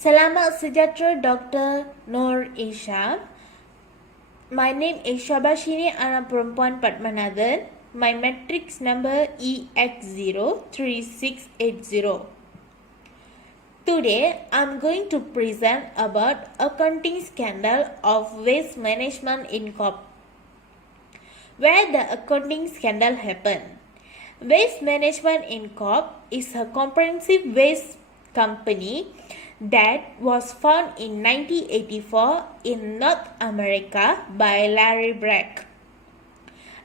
Selamat sejahtera Dr. Nur Isham. My name is Shobashini, anak perempuan Padmanathan. My matrix number EX03680. Today, I'm going to present about accounting scandal of Waste Management Inc. Where the accounting scandal happened. Waste Management Inc. is a comprehensive waste company that was found in 1984 in North America by Larry Bragg.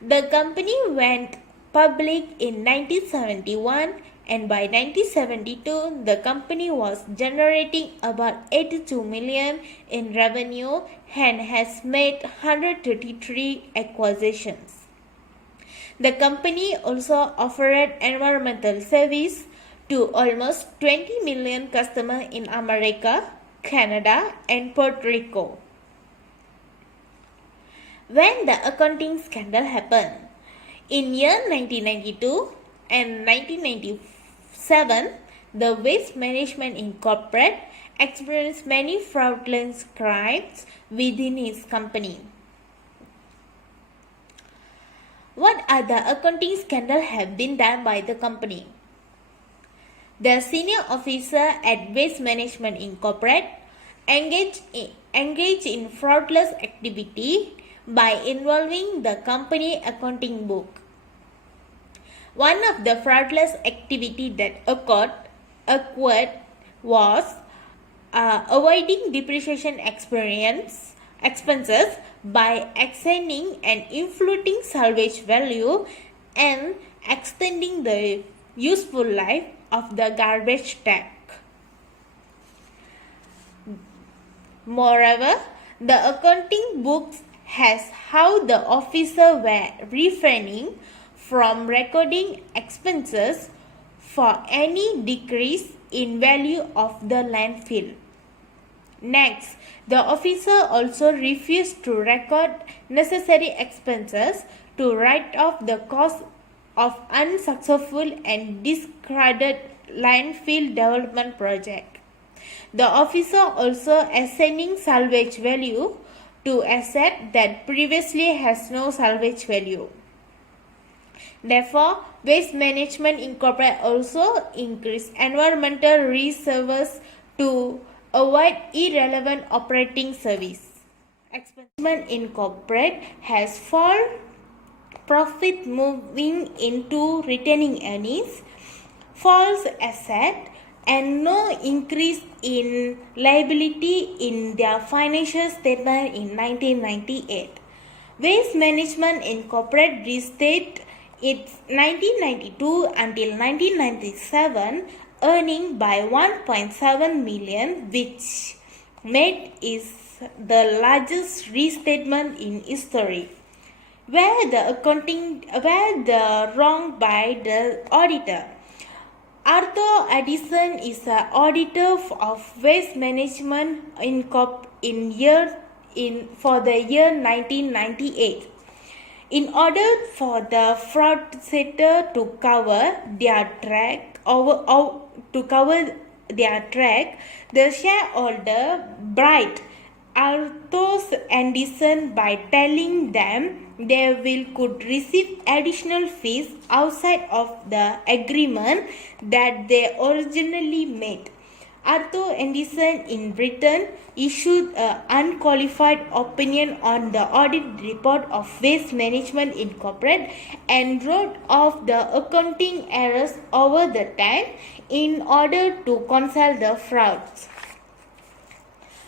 The company went public in 1971, and by 1972 the company was generating about 82 million in revenue and has made 133 acquisitions. The company also offered environmental service to almost 20 million customers in America, Canada, and Puerto Rico. When the accounting scandal happened, in year 1992 and 1997, the Waste Management Incorporated experienced many fraudulent crimes within its company. What other accounting scandals have been done by the company? The senior officer at Waste Management Incorporated engaged in fraudulent activity by involving the company accounting book. One of the fraudulent activity that occurred was avoiding depreciation expenses by assigning and inflating salvage value and extending the useful life of the garbage tank. Moreover, the accounting books has how the officer were refraining from recording expenses for any decrease in value of the landfill. Next, the officer also refused to record necessary expenses to write off the cost of unsuccessful and discarded landfill development project. The officer also assigning salvage value to asset that previously has no salvage value. Therefore, Waste Management Incorporated also increased environmental reserves to avoid irrelevant operating service. Management Incorporated has fallen profit moving into retaining earnings, false asset, and no increase in liability in their financial statement in 1998. Waste Management Incorporated restated its 1992 until 1997 earning by 1.7 million, which made it the largest restatement in history. Where the wrong by the auditor. Arthur Addison is the auditor of Waste Management for the year 1998. In order for the fraudster to cover their track, the shareholder bribed Arthur Addison by telling them they could receive additional fees outside of the agreement that they originally made. Arthur Addison in return issued an unqualified opinion on the audit report of Waste Management Incorporated and wrote off the accounting errors over the time in order to conceal the frauds.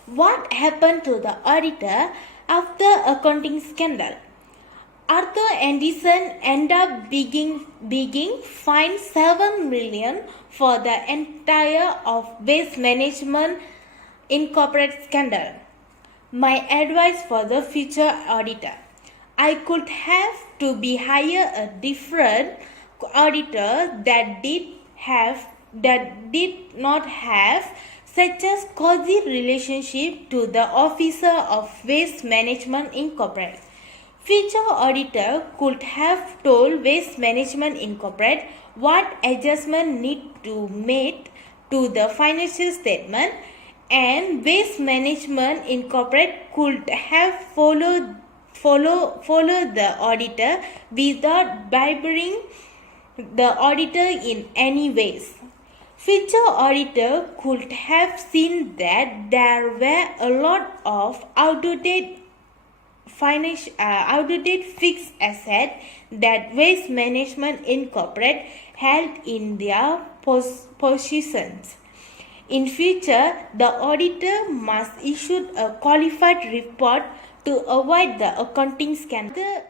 What happened to the auditor after accounting scandal? Arthur Addison ended up being fined 7 million for the entire of Waste Management Incorporated scandal. My advice for the future auditor: I could have to be hire a different auditor that did not have such a cozy relationship to the officer of Waste Management Incorporated. Future auditor could have told Waste Management Incorporated what adjustment need to made to the financial statement and Waste Management Incorporated could have followed the auditor without bribing the auditor in any ways. Future auditor could have seen that there were a lot of outdated fixed assets that Waste Management Incorporated held in their possessions. In future, the auditor must issue a qualified report to avoid the accounting scandal.